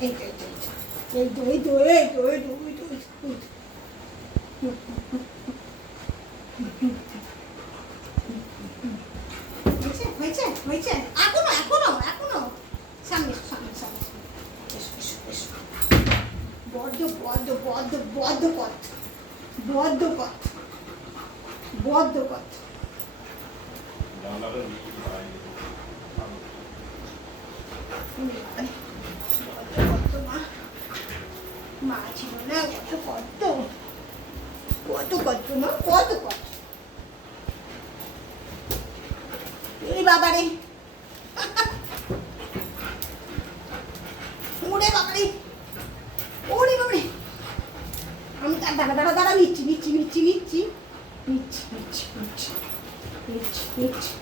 এই তো এই তো এই তো এই তো এই তো এই তো এই তো হয়েছে হয়েছে এখনো এখনো এখনো সামনে সামনে সামনে এসো এসো এসো বদ্ধ বদ্ধ বদ্ধ বদ্ধ পথ বদ্ধ পথ বদ্ধ পথ মা ছিল না কত কত কত কত মা কত কত এই বাবারে ওরে বাবারে ওরে বাবারে আমি তার দাঁড়া দাঁড়া দাঁড়া নিচ্ছি নিচ্ছি নিচ্ছি নিচ্ছি নিচ্ছি নিচ্ছি নিচ্ছি নিচ্ছি নিচ্ছি